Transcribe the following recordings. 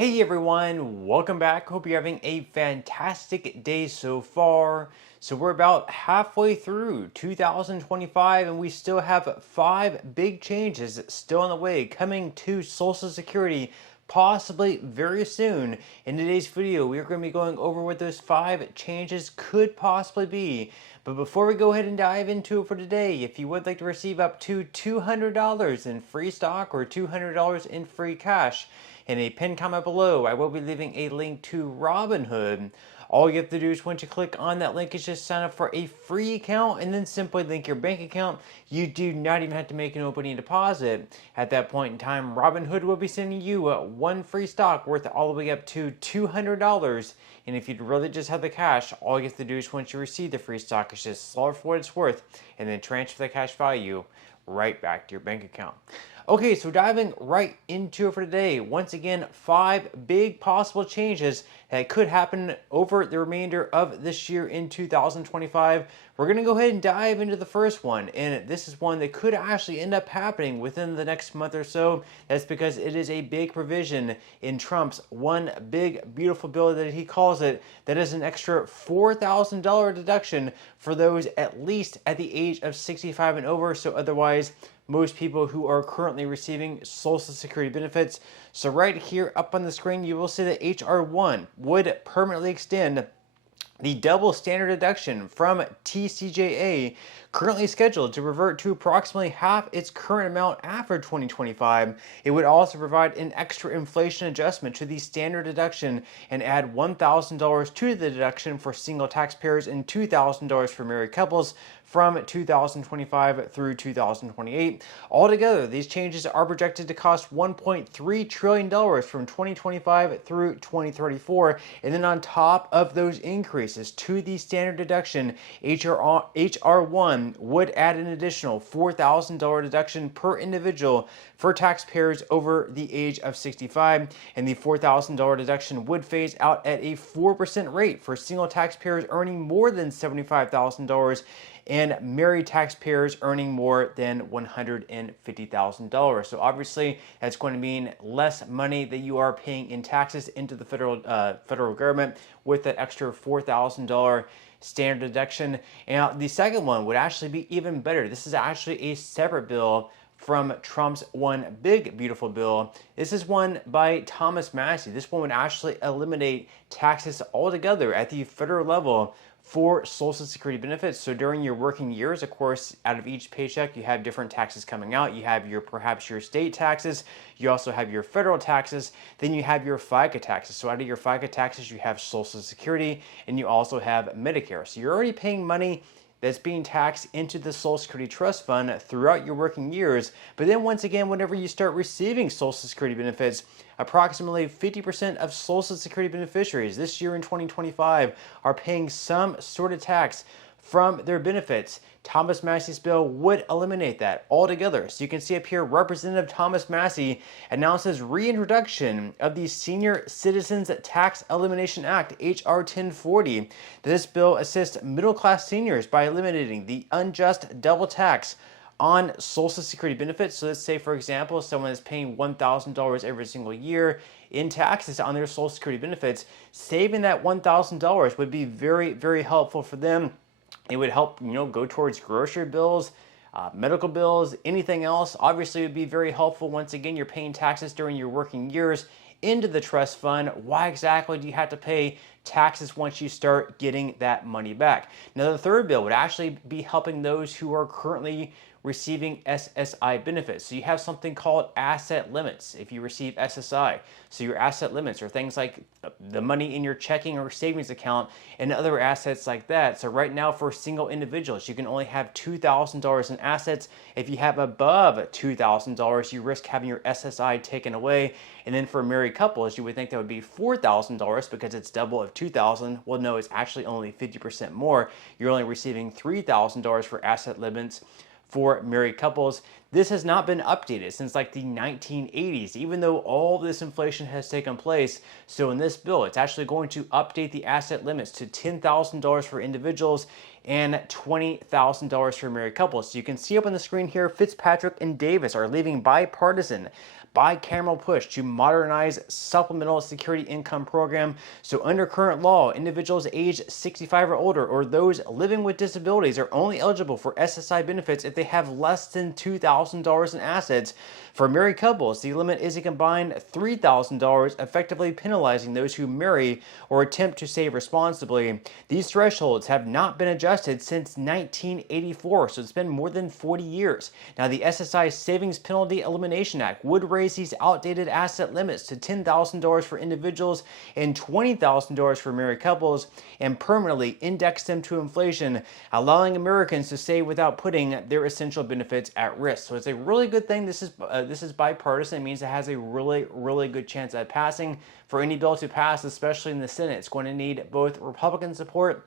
Hey everyone, welcome back. Hope you're having a fantastic day so far. So we're about halfway through 2025 and we still have 5 big changes still on the way coming to Social Security possibly very soon. In today's video, we are going to be going over what those 5 changes could possibly be. But before we go ahead and dive into it for today, if you would like to receive up to $200 in free stock or $200 in free cash, in a pinned comment below, I will be leaving a link to Robinhood. All you have to do is once you click on that link is just sign up for a free account and then simply link your bank account. You do not even have to make an opening deposit. At that point in time, Robinhood will be sending you one free stock worth all the way up to $200. And if you'd really just have the cash, all you have to do is once you receive the free stock is just sell it for what it's worth and then transfer the cash value right back to your bank account. Okay, so diving right into it for today. Once again, 5 big possible changes that could happen over the remainder of this year in 2025. We're going to go ahead and dive into the first one, and this is one that could actually end up happening within the next month or so. That's because it is a big provision in Trump's one big beautiful bill that he calls it, that is an extra $4,000 deduction for those at least at the age of 65 and over. So otherwise, most people who are currently receiving Social Security benefits. So right here up on the screen, you will see that H.R. 1 would permanently extend the double standard deduction from TCJA, currently scheduled to revert to approximately half its current amount after 2025. It would also provide an extra inflation adjustment to the standard deduction and add $1,000 to the deduction for single taxpayers and $2,000 for married couples from 2025 through 2028. Altogether, these changes are projected to cost $1.3 trillion from 2025 through 2034. And then on top of those increases to the standard deduction, H.R. 1 would add an additional $4,000 deduction per individual for taxpayers over the age of 65. And the $4,000 deduction would phase out at a 4% rate for single taxpayers earning more than $75,000 and married taxpayers earning more than $150,000. So obviously, that's going to mean less money that you are paying in taxes into the federal government with that extra $4,000 standard deduction. And the second one would actually be even better. This is actually a separate bill from Trump's one big beautiful bill. This is one by Thomas Massie. This one would actually eliminate taxes altogether at the federal level for Social Security benefits. So during your working years, of course, out of each paycheck, you have different taxes coming out. You have perhaps your state taxes. You also have your federal taxes. Then you have your FICA taxes. So out of your FICA taxes, you have Social Security, and you also have Medicare. So you're already paying money that's being taxed into the Social Security Trust Fund throughout your working years. But then once again, whenever you start receiving Social Security benefits, approximately 50% of Social Security beneficiaries this year in 2025 are paying some sort of tax from their benefits. Thomas Massie's bill would eliminate that altogether. So you can see up here, Representative Thomas Massie announces reintroduction of the Senior Citizens Tax Elimination Act, H.R. 1040. This bill assists middle-class seniors by eliminating the unjust double tax on Social Security benefits. So let's say, for example, someone is paying $1,000 every single year in taxes on their Social Security benefits. Saving that $1,000 would be very, very helpful for them. It would help, go towards grocery bills, medical bills, anything else. Obviously, it would be very helpful. Once again, you're paying taxes during your working years into the trust fund. Why exactly do you have to pay taxes once you start getting that money back? Now, the third bill would actually be helping those who are currently receiving SSI benefits. So you have something called asset limits if you receive SSI. So your asset limits are things like the money in your checking or savings account and other assets like that. So right now for single individuals, you can only have $2,000 in assets. If you have above $2,000, you risk having your SSI taken away. And then for married couples, you would think that would be $4,000 because it's double of $2,000. Well, no, it's actually only 50% more. You're only receiving $3,000 for asset limits for married couples. This has not been updated since like the 1980s, even though all this inflation has taken place. So in this bill, it's actually going to update the asset limits to $10,000 for individuals and $20,000 for married couples. So you can see up on the screen here, Fitzpatrick and Davis are leaving bipartisan bicameral push to modernize supplemental security income program. So under current law, individuals aged 65 or older or those living with disabilities are only eligible for SSI benefits if they have less than $2,000 in assets. For married couples, the limit is a combined $3,000, effectively penalizing those who marry or attempt to save responsibly. These thresholds have not been adjusted since 1984, so it's been more than 40 years. Now, the SSI Savings Penalty Elimination Act would raise these outdated asset limits to $10,000 for individuals and $20,000 for married couples and permanently index them to inflation, allowing Americans to save without putting their essential benefits at risk. So it's a really good thing. This is bipartisan. It means it has a really good chance at passing. For any bill to pass, especially in the Senate, it's going to need both Republican support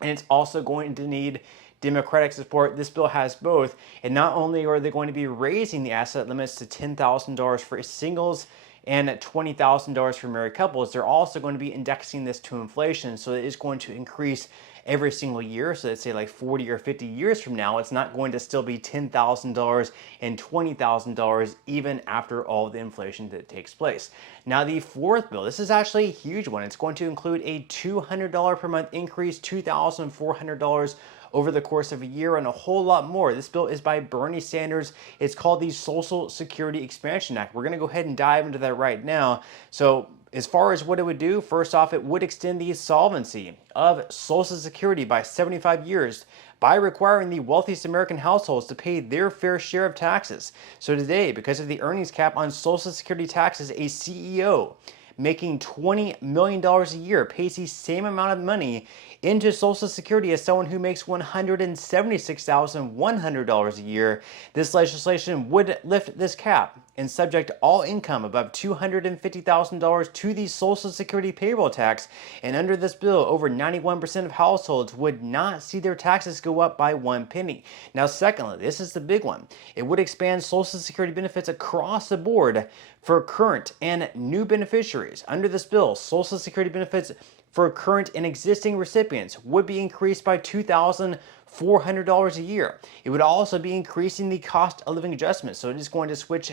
and it's also going to need Democratic support. This bill has both. And not only are they going to be raising the asset limits to $10,000 for singles and $20,000 for married couples, they're also going to be indexing this to inflation. So it is going to increase every single year. So let's say like 40 or 50 years from now, it's not going to still be $10,000 and $20,000 even after all the inflation that takes place. Now the fourth bill, this is actually a huge one. It's going to include a $200 per month increase, $2,400 over the course of a year, and a whole lot more. This bill is by Bernie Sanders. It's called the Social Security Expansion Act. We're going to go ahead and dive into that right now. So as far as what it would do, first off, it would extend the solvency of Social Security by 75 years by requiring the wealthiest American households to pay their fair share of taxes. So today, because of the earnings cap on Social Security taxes, a CEO making $20 million a year pays the same amount of money into Social Security as someone who makes $176,100 a year. This legislation would lift this cap and subject all income above $250,000 to the Social Security payroll tax. And under this bill, over 91% of households would not see their taxes go up by 1 penny. Now, secondly, this is the big one. It would expand Social Security benefits across the board for current and new beneficiaries. Under this bill, Social Security benefits for current and existing recipients would be increased by $2,400 a year. It would also be increasing the cost of living adjustment. So it is going to switch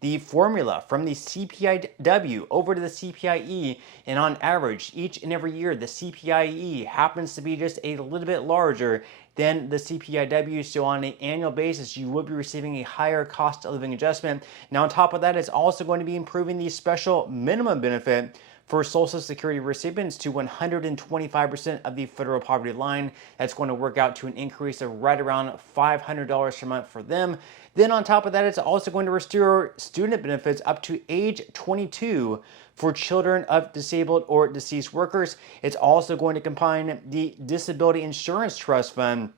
the formula from the CPIW over to the CPIE, and on average, each and every year, the CPIE happens to be just a little bit larger than the CPIW, so on an annual basis, you will be receiving a higher cost of living adjustment. Now, on top of that, it's also going to be improving the special minimum benefit for Social Security recipients to 125% of the federal poverty line. That's going to work out to an increase of right around $500 per month for them. Then on top of that, it's also going to restore student benefits up to age 22 for children of disabled or deceased workers. It's also going to combine the Disability Insurance Trust Fund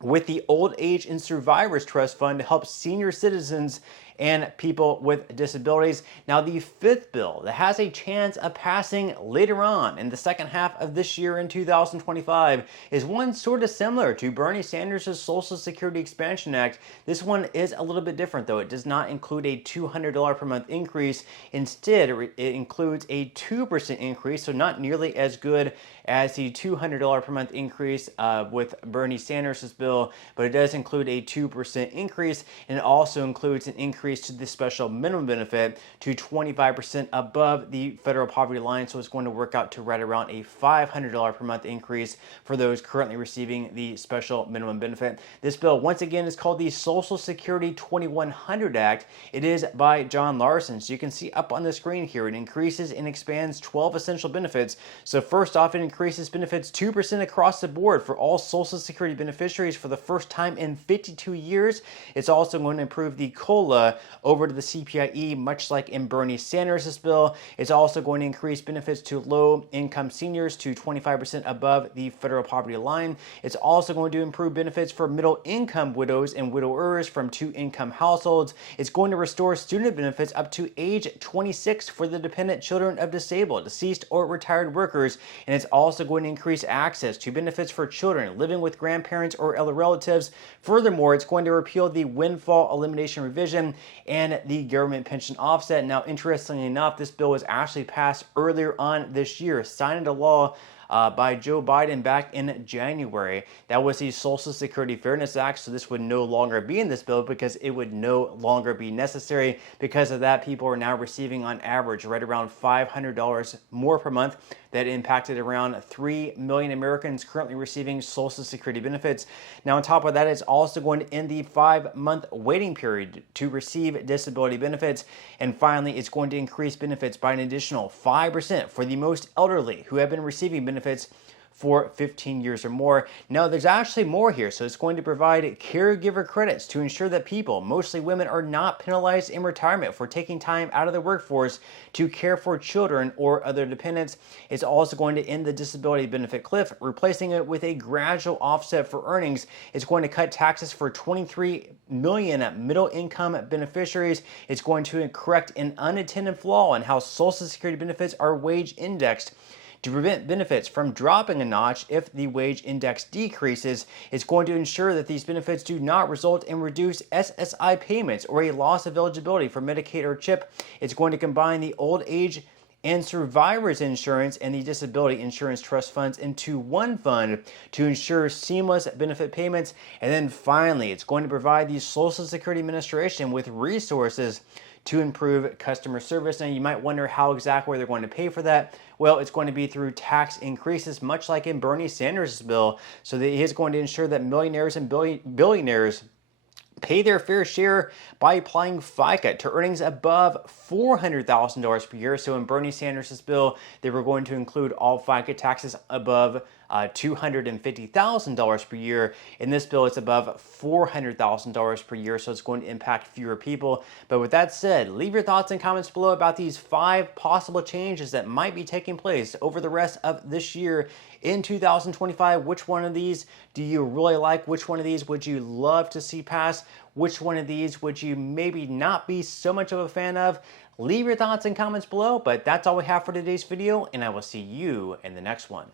with the Old Age and Survivors Trust Fund to help senior citizens and people with disabilities. Now, the fifth bill that has a chance of passing later on in the second half of this year in 2025 is one sort of similar to Bernie Sanders' Social Security Expansion Act. This one is a little bit different, though. It does not include a $200 per month increase. Instead, it includes a 2% increase, so not nearly as good as the $200 per month increase with Bernie Sanders' bill, but it does include a 2% increase, and it also includes an increase to the special minimum benefit to 25% above the federal poverty line, so it's going to work out to right around a $500 per month increase for those currently receiving the special minimum benefit. This bill, once again, is called the Social Security 2100 Act. It is by John Larson, so you can see up on the screen here, it increases and expands 12 essential benefits. So first off, it increases benefits 2% across the board for all Social Security beneficiaries for the first time in 52 years. It's also going to improve the COLA over to the CPIE, much like in Bernie Sanders' bill. It's also going to increase benefits to low-income seniors to 25% above the federal poverty line. It's also going to improve benefits for middle-income widows and widowers from two-income households. It's going to restore student benefits up to age 26 for the dependent children of disabled, deceased, or retired workers. And it's also going to increase access to benefits for children living with grandparents or other relatives. Furthermore, it's going to repeal the windfall elimination revision and the government pension offset. Now, interestingly enough, this bill was actually passed earlier on this year, signed into law by Joe Biden back in January. That was the Social Security Fairness Act, so this would no longer be in this bill because it would no longer be necessary. Because of that, people are now receiving on average right around $500 more per month. That impacted around 3 million Americans currently receiving Social Security benefits. Now, on top of that, it's also going to end the 5-month waiting period to receive disability benefits. And finally, it's going to increase benefits by an additional 5% for the most elderly who have been receiving benefits for 15 years or more. Now, there's actually more here. So it's going to provide caregiver credits to ensure that people, mostly women, are not penalized in retirement for taking time out of the workforce to care for children or other dependents. It's also going to end the disability benefit cliff, replacing it with a gradual offset for earnings. It's going to cut taxes for 23 million middle-income beneficiaries. It's going to correct an unintended flaw in how Social Security benefits are wage indexed. To prevent benefits from dropping a notch if the wage index decreases, it's going to ensure that these benefits do not result in reduced SSI payments or a loss of eligibility for Medicaid or CHIP. It's going to combine the old age and survivors insurance and the disability insurance trust funds into one fund to ensure seamless benefit payments. And then finally, it's going to provide the Social Security Administration with resources to improve customer service. Now, you might wonder how exactly they're going to pay for that. Well, it's going to be through tax increases, much like in Bernie Sanders' bill. So that he is going to ensure that millionaires and billionaires pay their fair share by applying FICA to earnings above $400,000 per year. So in Bernie Sanders' bill, they were going to include all FICA taxes above $250,000 per year. In this bill, it's above $400,000 per year, so it's going to impact fewer people. But with that said, leave your thoughts and comments below about these 5 possible changes that might be taking place over the rest of this year in 2025. Which one of these do you really like? Which one of these would you love to see pass? Which one of these would you maybe not be so much of a fan of? Leave your thoughts and comments below, but that's all we have for today's video, and I will see you in the next one.